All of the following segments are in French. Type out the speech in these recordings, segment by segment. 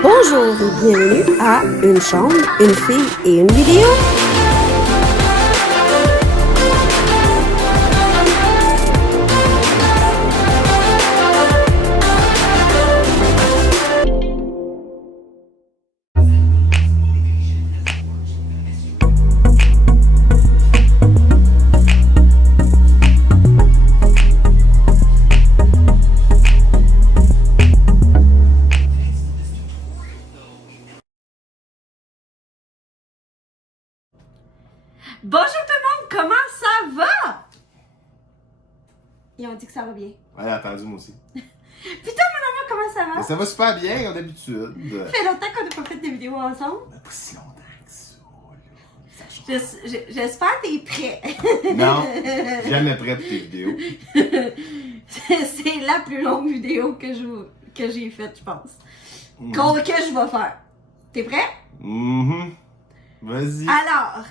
Bonjour et bienvenue à Une chambre, une fille et une vidéo. Bonjour tout le monde, comment ça va? Ils ont dit que ça va bien. Elle a attendu, moi aussi. Putain, mon amour, comment ça va? Mais ça va super bien, comme d'habitude. Ça fait longtemps qu'on n'a pas fait des vidéos ensemble. Mais pas si longtemps que ça, là. Ça change. J'espère que t'es prêt. Non, jamais prêt pour tes vidéos. C'est la plus longue vidéo que j'ai faite, je pense. Que je vais faire. T'es prêt? Vas-y. Alors,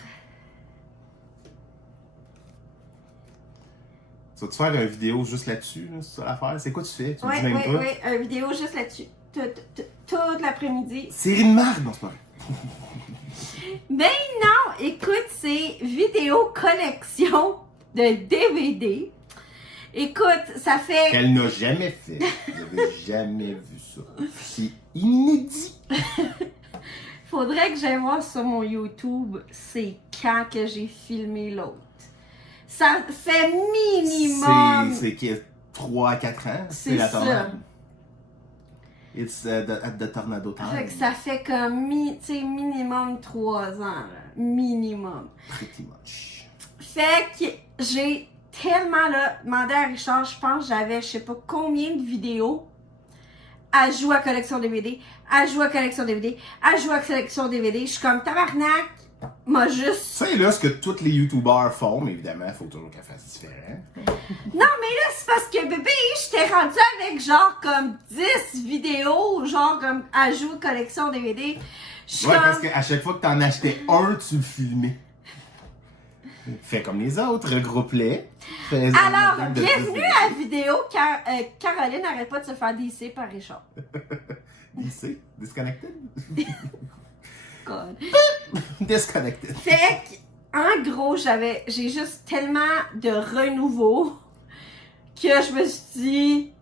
Tu vas-te faire une vidéo juste là-dessus, là, c'est ça l'affaire? C'est quoi tu fais? Tu me dis même pas? oui, une vidéo juste là-dessus. Toute l'après-midi. Série de marde, non, c'est pas vrai. Ben non, écoute, c'est vidéo collection de DVD. Écoute, ça fait... Qu'elle n'a jamais fait. J'avais jamais vu ça. C'est inédit. Faudrait que j'aille voir sur mon YouTube c'est quand que j'ai filmé l'autre. Ça fait minimum... C'est 3-4 ans? C'est la ça. tornade. It's the tornado time. Fait que ça fait comme minimum 3 ans. Là. Minimum. Pretty much. Fait que j'ai tellement là, demandé à Richard, je pense que j'avais je sais pas combien de vidéos à jouer à collection DVD, à jouer à collection DVD, à jouer à collection DVD. Je suis comme tabarnak, m'a juste... C'est là ce que tous les youtubeurs font, mais évidemment, il faut toujours qu'elle fasse différent. Non, mais là, c'est parce que bébé, j'étais rendue avec genre comme 10 vidéos, genre comme à jouer à collection DVD. Je suis Ouais, comme... parce qu'à chaque fois que t'en achetais un, tu le filmais. Fais comme les autres, regroupe-les. Alors, bienvenue à la vidéo car Caroline n'arrête pas de se faire disser par Richard. DC? Disconnected? God. Disconnected. Fait que, en gros, j'ai juste tellement de renouveau que je me suis dit,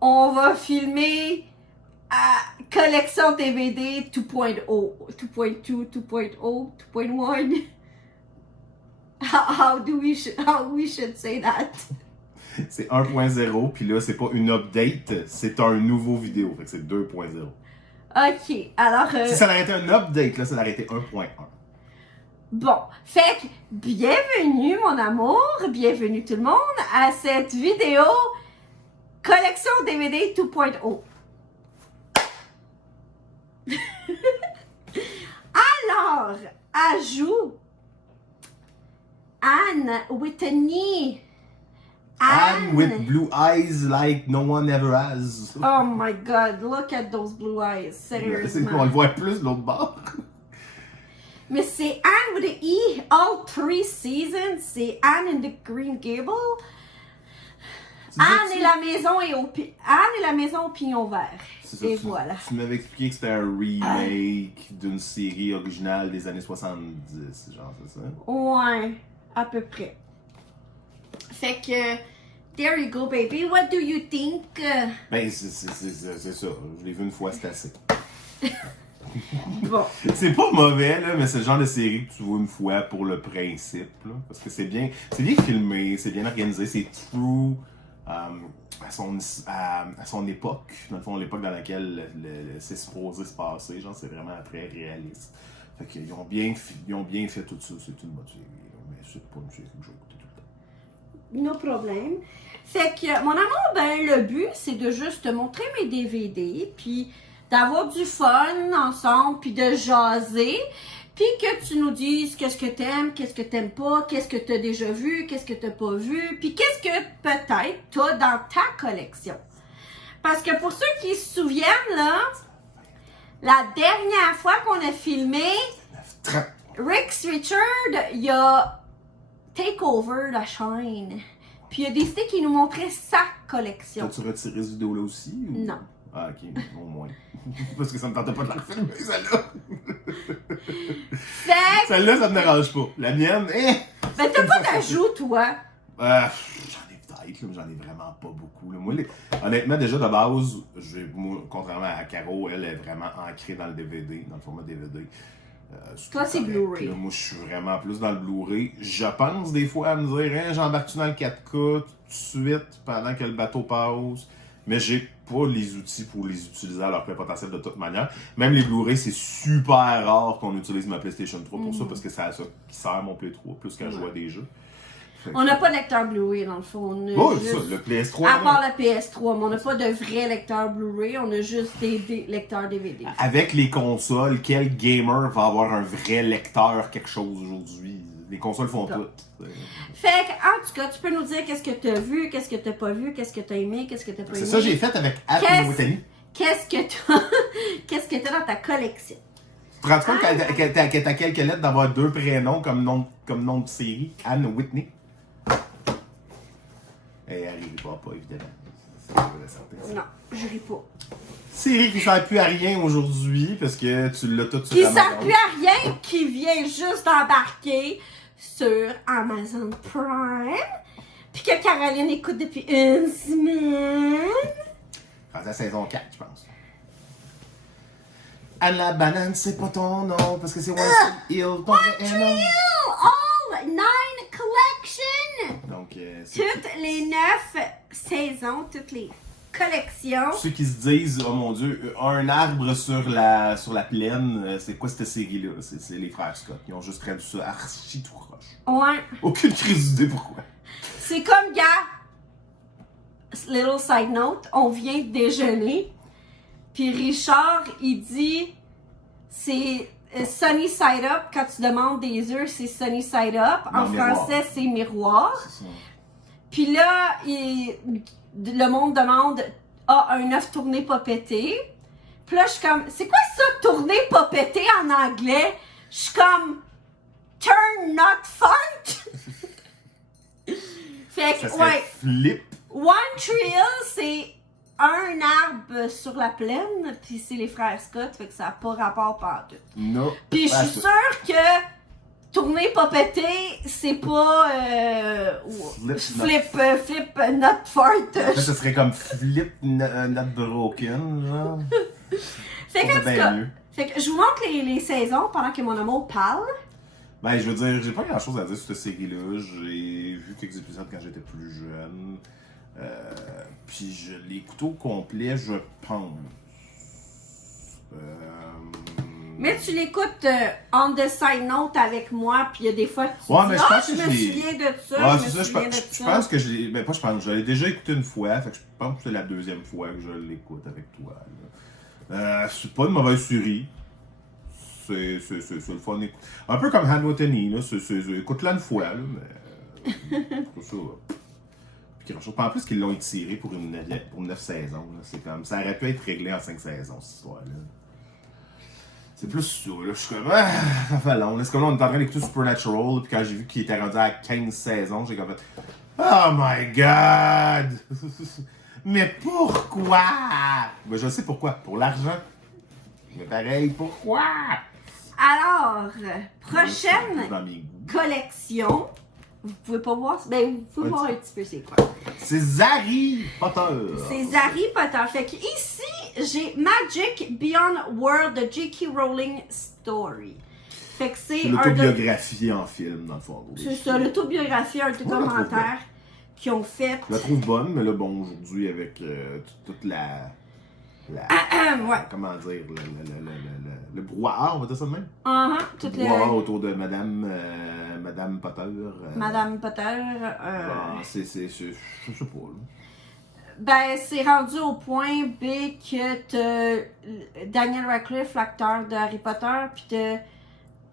on va filmer à collection DVD 2.0, 2.2, 2.0, 2.1. How we should say that? C'est 1.0, puis là, c'est pas une update, c'est un nouveau vidéo. Fait que c'est 2.0. Ok, alors... Si ça aurait été un update, là, ça aurait été 1.1. Bon, fait que bienvenue mon amour, bienvenue tout le monde à cette vidéo collection DVD 2.0. Alors, ajout Anne Whitney. Anne with blue eyes like no one ever has. Oh my god, look at those blue eyes, On sérieusement. le voit plus de l'autre bord. Mais c'est Anne with the E, all 3 seasons, c'est Anne in the Green Gable. Anne et la maison au pignon vert. Ça, Et tu, voilà. Tu m'avais expliqué que c'était un remake d'une série originale des années 70, genre, c'est ça? Ouais, à peu près. Fait que, there you go, baby. What do you think? Ben, c'est ça. Je l'ai vu une fois, c'est assez. Bon. C'est pas mauvais, là, mais c'est le genre de série que tu vois une fois pour le principe, là. Parce que c'est bien filmé, c'est bien organisé, c'est true à son époque. Dans le fond, l'époque dans laquelle c'est supposé se passer. Genre, c'est vraiment très réaliste. Fait qu'ils ont bien fait tout ça. C'est une bonne série, mais c'est pas une série que j'ai écoutée tout le temps. No problème. Fait que, mon amour, ben, le but, c'est de juste te montrer mes DVD, puis d'avoir du fun ensemble, puis de jaser, puis que tu nous dises qu'est-ce que t'aimes pas, qu'est-ce que t'as déjà vu, qu'est-ce que t'as pas vu, puis qu'est-ce que peut-être t'as dans ta collection. Parce que pour ceux qui se souviennent, là, la dernière fois qu'on a filmé, Rex Richard, il a take over la chaîne. Puis il a décidé qu'il nous montrait sa collection. T'as-tu retiré cette vidéo-là aussi? Ou... Non. Ah, ok, au moins. Parce que ça me tentait pas de la refilmer, celle-là. Celle-là, ça me dérange pas. La mienne, Ben, t'as pas d'ajout, toi. J'en ai peut-être, là, mais j'en ai vraiment pas beaucoup. Là. Moi, honnêtement, déjà de base, moi, contrairement à Caro, elle est vraiment ancrée dans le DVD, dans le format DVD. Toi, c'est Blu-ray. Moi, je suis vraiment plus dans le Blu-ray. Je pense des fois à me dire, hein, j'embarque-tu dans le 4K tout de suite pendant que le bateau passe. Mais j'ai pas les outils pour les utiliser à leur plein potentiel de toute manière. Même les Blu-ray, c'est super rare qu'on utilise ma PlayStation 3 pour ça, parce que c'est à ça qui sert mon Play 3, plus qu'à jouer à des jeux. On n'a pas de lecteur Blu-ray dans le fond. Oui, juste... ça, le PS3. À part le PS3, mais on n'a pas de vrai lecteur Blu-ray, on a juste des lecteurs DVD. Avec les consoles, quel gamer va avoir un vrai lecteur quelque chose aujourd'hui? Les consoles font tout. Fait que, en tout cas, tu peux nous dire qu'est-ce que t'as vu, qu'est-ce que t'as pas vu, qu'est-ce que t'as aimé, qu'est-ce que t'as pas aimé. C'est ça que j'ai fait avec Apple Whitney. Qu'est-ce que t'as dans ta collection? Tu te rends compte que t'as quelques lettres d'avoir 2 prénoms comme nom de série? Anne Whitney. Et elle rira pas, évidemment. Non, je ris pas. Série qui sert plus à rien aujourd'hui parce que tu l'as tout sur Qui Amazon. sert plus à rien, qui vient juste d'embarquer sur Amazon Prime, puis que Caroline écoute depuis une semaine. Dans la saison 4, je pense. Anne la banane, c'est pas ton nom parce que c'est One Tree Hill, ton vrai nom. All 9 Collection! Donc, Toutes les 9 saisons, toutes les collections. Ceux qui se disent, oh mon Dieu, un arbre sur la plaine, c'est quoi cette série-là? C'est les frères Scott. Ils ont juste traduit ça archi tout croche. Ouais. Aucune crise d'idée pourquoi. C'est comme, gars, little side note, on vient de déjeuner, puis Richard, il dit, c'est sunny side up. Quand tu demandes des œufs, c'est sunny side up. En français, c'est miroir. Puis là, le monde demande un œuf tourné pas pété. Puis là, je suis comme, c'est quoi ça, tourné pas pété en anglais? Je suis comme, turn not fart. Fait que, ouais. Flip. One Tree Hill, c'est un arbre sur la plaine, puis c'est les frères Scott, fait que ça n'a pas rapport partout. Non. Puis je suis sûre que tourner pas pété, c'est pas flip not fart. Ça serait comme flip not broken, genre. Fait que je vous montre les saisons pendant que mon amour parle. Ben, je veux dire, j'ai pas grand chose à dire sur cette série-là. J'ai vu quelques épisodes quand j'étais plus jeune. Puis je l'écoute au complet, je pense. Mais tu l'écoutes on the side note avec moi, puis il y a des fois tu ouais, dis, mais je me souviens de ça, je pense que je pense, je l'ai déjà écouté une fois, fait que je pense que c'est la deuxième fois que je l'écoute avec toi. C'est pas une mauvaise série. C'est le fun. Un peu comme Han Whitney, là. Écoute-la une fois, là, mais. ça. Puis en plus qu'ils l'ont étiré pour 9 saisons. C'est comme. Ça aurait pu être réglé en 5 saisons, cette histoire-là. C'est plus ça, là. Je suis comme. Ça fait long. C'est comme là, on est en train d'écouter Supernatural, puis quand j'ai vu qu'il était rendu à 15 saisons, j'ai comme fait. Oh my god! Mais pourquoi? Ben, je sais pourquoi. Pour l'argent. Mais pareil, pourquoi? Alors, prochaine collection. Vous pouvez pas voir, ben vous pouvez voir un petit peu c'est quoi. C'est Harry Potter. C'est Harry Potter. Fait que ici, j'ai Magic Beyond World de J.K. Rowling Story. Fait que c'est l'autobiographie en film, dans le fond. C'est ça, l'autobiographie, un documentaire qu'ils ont fait. Je la trouve bonne, mais là, bon, aujourd'hui, avec toute la... ouais. Comment dire, le brouhaha, on va dire ça de même? Tout le brouhaha autour de Madame Potter. Madame Potter. Je sais pas, là. Ben, c'est rendu au point B que t'as Daniel Radcliffe, l'acteur de Harry Potter, puis t'as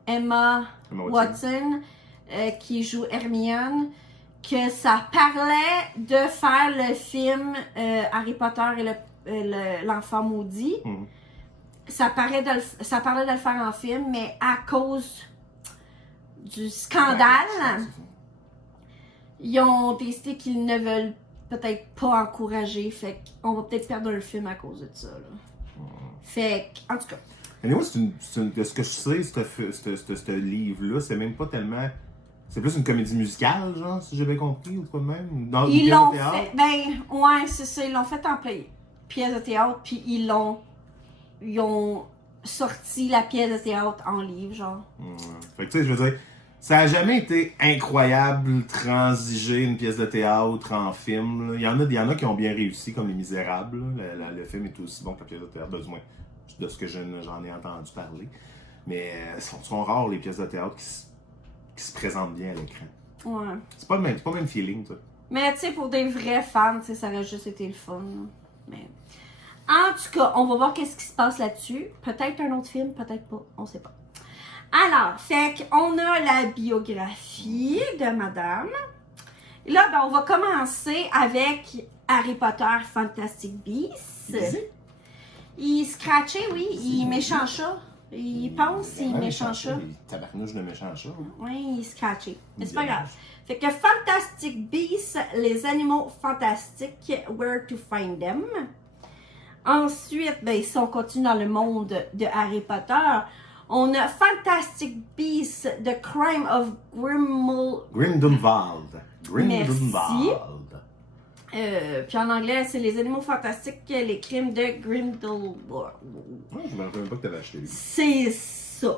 Emma Watson, qui joue Hermione, que ça parlait de faire le film Harry Potter et l'enfant maudit. Ça parlait de le faire en film, mais à cause du scandale, ils ont décidé qu'ils ne veulent peut-être pas encouragé. Fait qu'on va peut-être perdre le film à cause de ça. Là. Fait que, en tout cas. Anyway, de ce que je sais, ce livre-là, c'est même pas tellement. C'est plus une comédie musicale, genre, si j'ai bien compris, ou quoi de même. Dans Ils l'ont fait. Ben, ouais, c'est ça. Ils l'ont fait en pièce de théâtre, puis ils ont sorti la pièce de théâtre en livre, genre. Fait que, tu sais, je veux dire, ça a jamais été incroyable transiger une pièce de théâtre en film. Là. Il y en a qui ont bien réussi, comme Les Misérables. Le film est aussi bon que la pièce de théâtre, du moins de ce que j'en ai entendu parler. Mais sont rares les pièces de théâtre qui se présentent bien à l'écran. Ouais. C'est pas le même feeling, ça. Mais tu sais, pour des vrais fans, tu sais, ça aurait juste été le fun. Là. Mais... En tout cas, on va voir qu'est-ce qui se passe là-dessus. Peut-être un autre film, peut-être pas, on sait pas. Alors, fait qu'on a la biographie de madame. Et là, ben, on va commencer avec Harry Potter Fantastic Beasts. Il scratchait, oui, il méchant chat. Il pense, il méchant chat. Tabarnouche de méchant chat. Oui, il scratchait. Mais c'est pas grave. Fait que Fantastic Beasts, les animaux fantastiques, where to find them. Ensuite, ben, si on continue dans le monde de Harry Potter, on a Fantastic Beasts, The Crime of Grindelwald. Merci. Puis en anglais, c'est les animaux fantastiques, les crimes de Grindelwald. Ouais, je me rappelle même pas que t'avais acheté. C'est ça.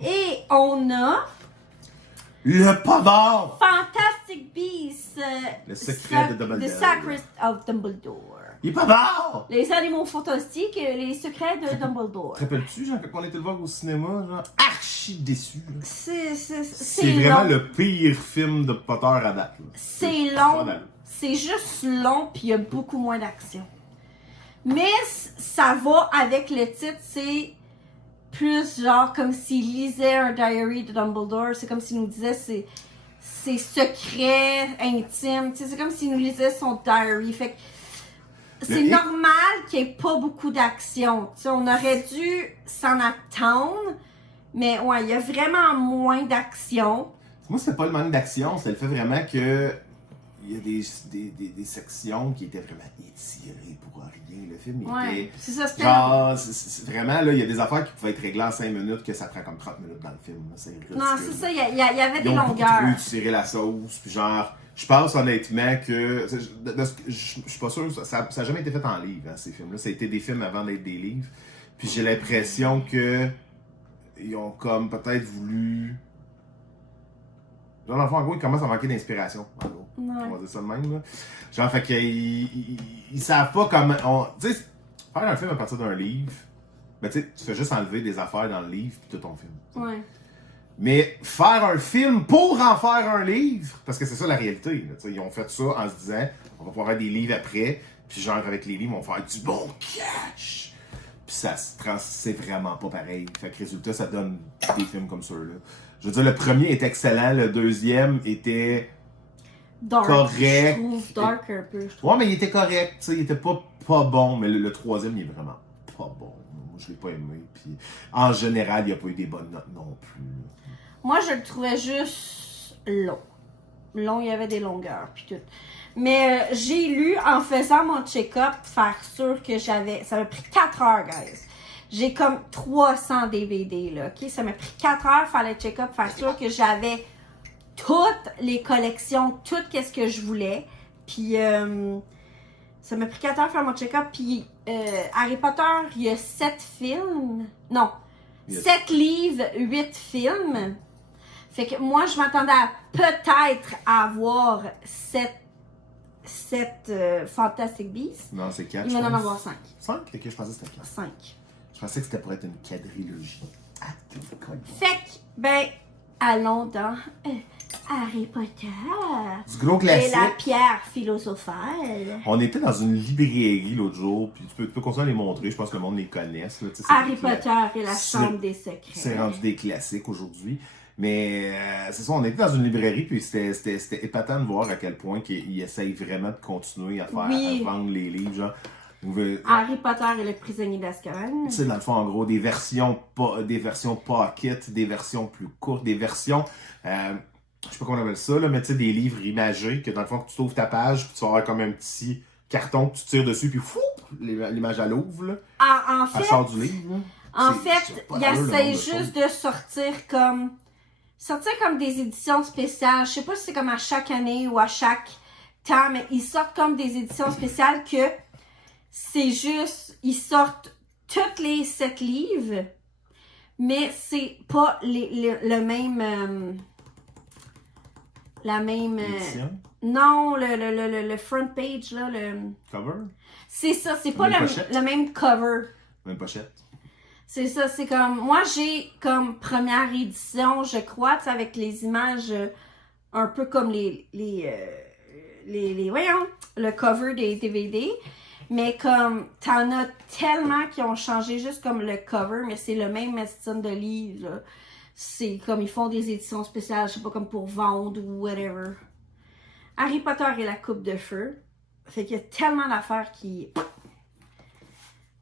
Et on a Le pas d'or! Fantastic Beasts, Le secret de Dumbledore. The Secret of Dumbledore. Il est pas d'or! Les animaux fantastiques, les secrets de Dumbledore. Te rappelles-tu, genre, quand on était le voir au cinéma, genre, archi déçu. Là. C'est vraiment long. le pire film de Potter à date. Là. C'est long. C'est juste long, puis il y a beaucoup moins d'action. Mais ça va avec le titre, c'est plus genre comme s'il lisait un diary de Dumbledore. C'est comme s'il nous disait ses secrets intimes. C'est comme s'il nous lisait son diary. Fait que c'est normal qu'il n'y ait pas beaucoup d'action. On aurait dû s'en attendre, mais ouais, il y a vraiment moins d'action. Moi, c'est pas le manque d'action, c'est le fait vraiment que il y a des sections qui étaient vraiment étirées pour rien. Le film ouais, était. C'est ça, c'était. Genre, c'est vraiment, là, il y a des affaires qui pouvaient être réglées en 5 minutes que ça prend comme 30 minutes dans le film. Là. Non, c'est ça, il y avait des Ils ont longueurs. beaucoup tirer la sauce, puis genre. Je pense honnêtement que. Je suis pas sûr, ça n'a jamais été fait en livre, hein, ces films-là. Ça a été des films avant d'être des livres. Puis j'ai l'impression que. Ils ont comme peut-être voulu. Genre, dans le fond, en gros, ils commencent à manquer d'inspiration. En gros. Ouais. On va dire ça de même, là. Genre, fait qu'ils savent pas comment. Tu sais, faire un film à partir d'un livre, ben tu sais, tu fais juste enlever des affaires dans le livre, puis tout ton film. Ouais. Mais faire un film pour en faire un livre, parce que c'est ça la réalité. Là, ils ont fait ça en se disant, on va pouvoir faire des livres après, puis genre avec les livres, on va faire du bon cash. Puis ça c'est vraiment pas pareil. Fait que résultat, ça donne des films comme ceux-là. Je veux dire, le premier est excellent, le deuxième était Dark, correct. Je trouve dark un peu, je trouve. Ouais, mais il était correct, tu sais, il était pas bon, mais le troisième, il est vraiment pas bon. Moi, je l'ai pas aimé. Puis en général, il n'y a pas eu des bonnes notes non plus. Moi, je le trouvais juste long. Long, il y avait des longueurs, puis tout. Mais j'ai lu, en faisant mon check-up, faire sûr que j'avais... Ça m'a pris 4 heures, guys. J'ai comme 300 DVD, là, OK? Ça m'a pris 4 heures faire le check-up, faire sûr que j'avais toutes les collections, tout ce que je voulais. Puis, ça m'a pris 4 heures faire mon check-up. Puis, Harry Potter, il y a 7 films. Non, 7 livres, 8 films. Fait que moi, je m'attendais à peut-être avoir 7 Fantastic Beasts. Non, c'est 4. Il va en avoir 5. 5? Ok, je pensais que c'était 4. 5. Je pensais que c'était pour être une quadrilogie. Ah, t'es con. Fait que, ben, allons dans Harry Potter. Du gros classique. Et la pierre philosophale. On était dans une librairie l'autre jour, puis tu peux continuer à les montrer, je pense que le monde les connaisse. Là, Harry Potter et la chambre des secrets. C'est rendu des classiques aujourd'hui. Mais c'est ça, on était dans une librairie, puis c'était épatant de voir à quel point ils essayent vraiment de continuer à faire à vendre les livres. Genre, Harry Potter et le prisonnier d'Azkaban. Tu sais, dans le fond, en gros, des versions pocket, des versions plus courtes, des versions je sais pas comment on appelle ça, là, mais tu sais, des livres imagés, que dans le fond, tu t'ouvres ta page, puis tu vas avoir comme un petit carton que tu tires dessus, puis fou, l'image elle ouvre, là. En Elle fait, sort du livre, là. En C'est fait, pas il drôle, le essaie nombre de juste choses. de sortir comme des éditions spéciales. Je sais pas si c'est comme à chaque année ou à chaque temps, mais ils sortent comme des éditions spéciales que c'est juste, ils sortent toutes les 7 livres, mais c'est pas le même, la même, Édition, non, le front page, là, cover, c'est ça, c'est pas Même pochette. le même cover. même pochette. C'est ça, c'est comme, moi j'ai comme première édition, je crois, tu sais, avec les images un peu comme voyons, le cover des DVD, mais comme, t'en as tellement qui ont changé juste comme le cover, mais c'est le même style de livre, là. C'est comme, ils font des éditions spéciales, je sais pas, comme pour vendre ou whatever. Harry Potter et la coupe de feu. Fait qu'il y a tellement d'affaires qui...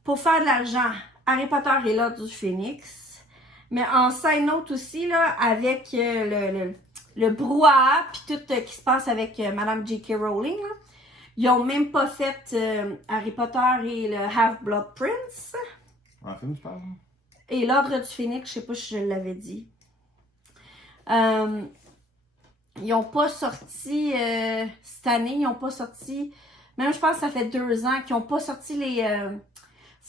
Pour faire de l'argent, Harry Potter et l'Ordre du Phénix. Mais en side note aussi, là, avec le brouhaha puis tout qui se passe avec Madame J.K. Rowling, là, ils ont même pas fait Harry Potter et le Half-Blood Prince. En film, tu parles? Et l'Ordre du Phénix, je sais pas si je l'avais dit. Ils ont pas sorti cette année, ils ont pas sorti, même je pense que ça fait 2 ans qu'ils ont pas sorti les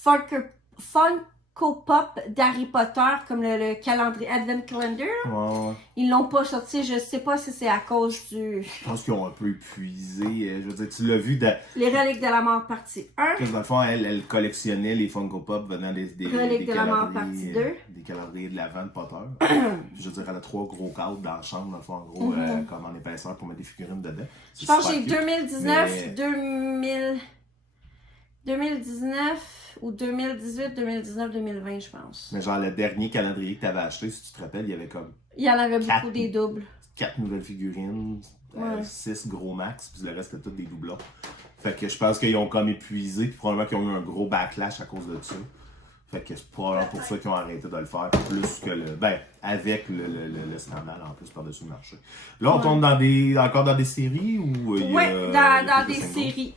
Funko Pop d'Harry Potter, comme le calendrier Advent Calendar. Ouais. Ils l'ont pas sorti, je sais pas si c'est à cause du... Je pense qu'ils ont un peu épuisé. Je veux dire, tu l'as vu, Les Reliques de la Mort partie 1. que dans le fond, elle collectionnait les Funko Pop venant des Reliques de la Mort calendriers, partie 2. des calendriers de l'Avent de Potter. Je veux dire, elle a 3 gros cadres dans la chambre, dans le fond, en gros, comme en épaisseur pour mettre des figurines dedans. Je pense que j'ai super cute. 2019, Mais- 2019 ou 2018, 2019, 2020, je pense. Mais genre, le dernier calendrier que tu avais acheté, si tu te rappelles, il y avait comme Il y en avait beaucoup 4. des doubles. 4 nouvelles figurines, Ouais. 6 gros max, puis le reste c'était tous des doublons. Fait que je pense qu'ils ont comme épuisé, puis probablement qu'ils ont eu un gros backlash à cause de ça. Fait que c'est probablement pour ça qu'ils ont arrêté de le faire, plus que avec le scandale en plus par-dessus le marché. Là, on tombe encore dans des séries ou il y a, Oui, il y a dans plus des de singles? séries.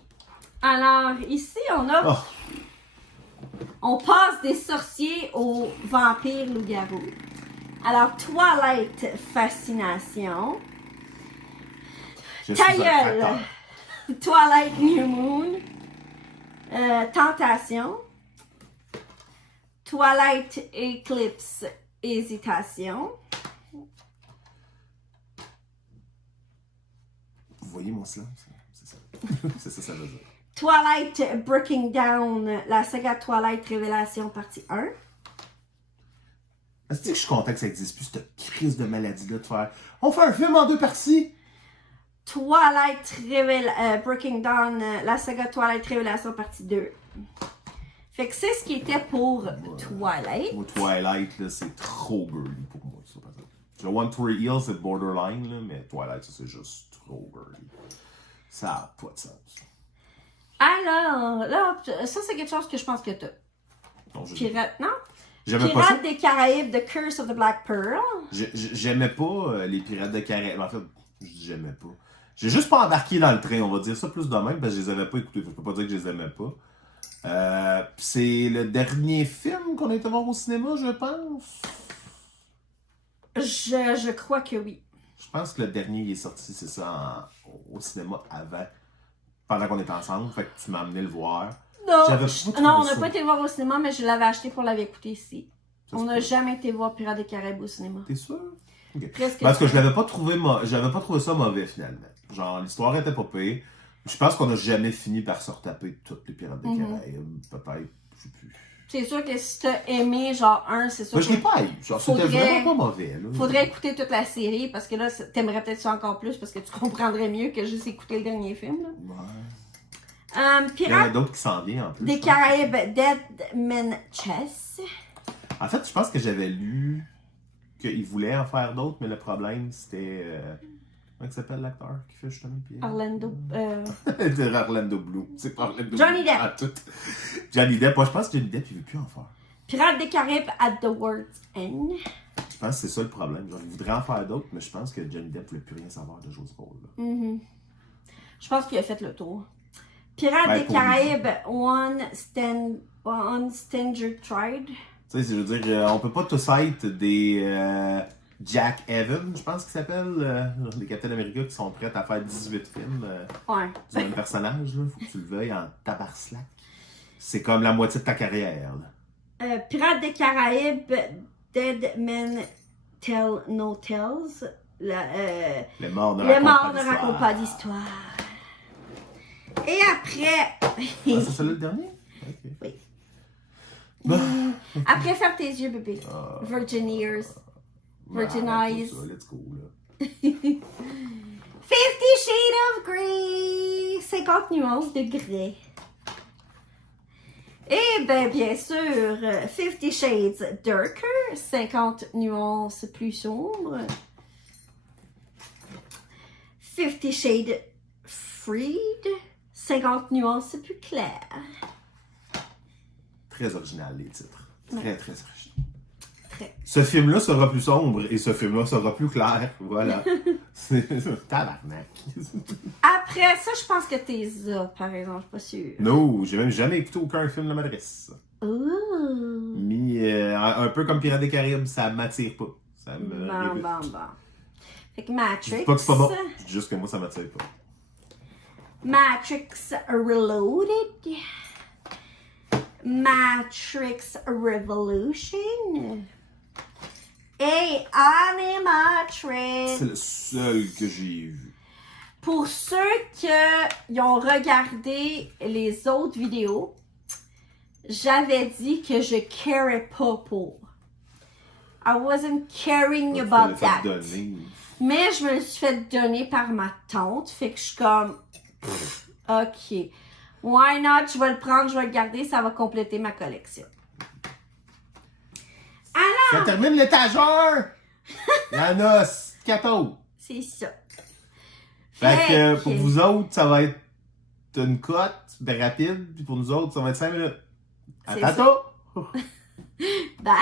Alors, ici, Oh, on passe des sorciers aux vampires loups-garous. Alors, Twilight, fascination. je suis Ta un gueule! facteur. Twilight, New Moon. Tentation. Twilight, Eclipse, hésitation. Vous voyez mon silence? C'est ça. C'est ça, ça veut dire. Twilight, Breaking Down, la saga Twilight, Révélation, partie 1. Est-ce que je suis content que ça existe plus, cette crise de maladie-là de faire on fait un film en 2 parties? Twilight, Breaking Dawn, la saga Twilight, Révélation, partie 2. Fait que c'est ce qui était pour Twilight. Moi, Twilight, là, c'est trop girly pour moi, ça, par exemple. The One Tree Hill, c'est borderline, là, mais Twilight, ça, c'est juste trop girly. Ça n'a pas de sens. Alors, là, ça, c'est quelque chose que je pense que t'as. Non, Pirate, non? j'aimais pas ça. Pirates des Caraïbes, The Curse of the Black Pearl. J'aimais pas les Pirates de Caraïbes. En fait, je dis j'aimais pas. J'ai juste pas embarqué dans le train, on va dire ça plus de même, parce que je les avais pas écoutés. Je peux pas dire que je les aimais pas. C'est le dernier film qu'on a été voir au cinéma, je pense. Je crois que oui. Je pense que le dernier il est sorti, c'est ça, au cinéma avant, pendant qu'on était ensemble. Fait que tu m'as amené le voir. Non, J'avais pas trouvé non, on n'a ça. pas été le voir au cinéma, mais je l'avais acheté pour l'avoir écouté ici. Ça, On c'est n'a pas- jamais été voir Pirates des Caraïbes au cinéma. T'es sûr? Ok. Presque. Parce que je l'avais pas trouvé j'avais pas trouvé ça mauvais finalement. Genre l'histoire était pas pire. Je pense qu'on a jamais fini par se retaper toutes les Pirates des Caraïbes. Peut-être, je sais plus. C'est sûr que si t'as aimé genre un, c'est sûr Moi, je l'ai que pas eu. Genre, c'était faudrait- vraiment pas mauvais. Là. faudrait écouter toute la série parce que là, t'aimerais peut-être ça encore plus parce que tu comprendrais mieux que juste écouter le dernier film. Là. Ouais. Il y en a Pirates d'autres qui s'en viennent en plus. des je pense. Caraïbes, Dead Man Chess. En fait, je pense que j'avais lu qu'il voulait en faire d'autres, mais le problème c'était. Comment il s'appelle l'acteur qui fait justement le pied? Orlando. C'est Orlando Bloom. C'est pas Orlando Johnny Bloom. Depp. Ah, tout. Johnny Depp. Moi, je pense que Johnny Depp, il veut plus en faire. Pirates des Caraïbes at the World's End. Je pense que c'est ça le problème. Genre, il voudrait en faire d'autres, mais je pense que Johnny Depp ne voulait plus rien savoir de jouer ce rôle-là. Je pense qu'il a fait le tour. Pirates Ouais, des pour Caraïbes, One Stranger Tried. Tu sais, je veux dire, on peut pas tous être des Jack Evans, je pense qu'il s'appelle, des Captain America qui sont prêts à faire 18 films Ouais. du même personnage. Là. Faut que tu le veuilles en tabarslack. C'est comme la moitié de ta carrière. Là. Pirates des Caraïbes, Dead Men Tell No Tales. Les morts ne Les racontent morts pas ne racontent pas d'histoire. Et après. Ah, c'est celui-là le dernier? Ok. Oui. Bah. Après, ferme tes yeux, bébé. Virgin Ears. Virgin Eyes. Ça, let's go, là. 50 Shades of Grey. 50 nuances de grès. Et bien sûr, 50 Shades Darker. 50 nuances plus sombres. 50 Shades Freed. 50 nuances plus claires. Très original, les titres. Très, très original. Très. Ce film-là sera plus sombre et ce film-là sera plus clair. Voilà. C'est tabarnak. Après ça, je pense que t'es ça, par exemple, je suis pas sûre. Non, j'ai même jamais écouté aucun film de m'adresse. Ouh. Un peu comme Pirates des Caraïbes, ça m'attire pas. Ça me Bon. Fait que Je Matrix. dis pas que c'est pas bon. Je dis juste que moi, ça m'attire pas. Matrix Reloaded. Matrix Revolution. Et Animatrix. C'est le seul que j'ai vu. Pour ceux qui ont regardé les autres vidéos, j'avais dit que je carais pas pour. I wasn't caring about that. Mais je me le suis fait donner par ma tante. Fait que je suis comme, ok. Why not? Je vais le prendre, je vais le garder. Ça va compléter ma collection. Ça termine l'étageur! Il y en a 4 autres. C'est ça. Fait que pour vous autres, ça va être une cote rapide. Puis pour nous autres, ça va être 5 minutes. À C'est tantôt! Bye!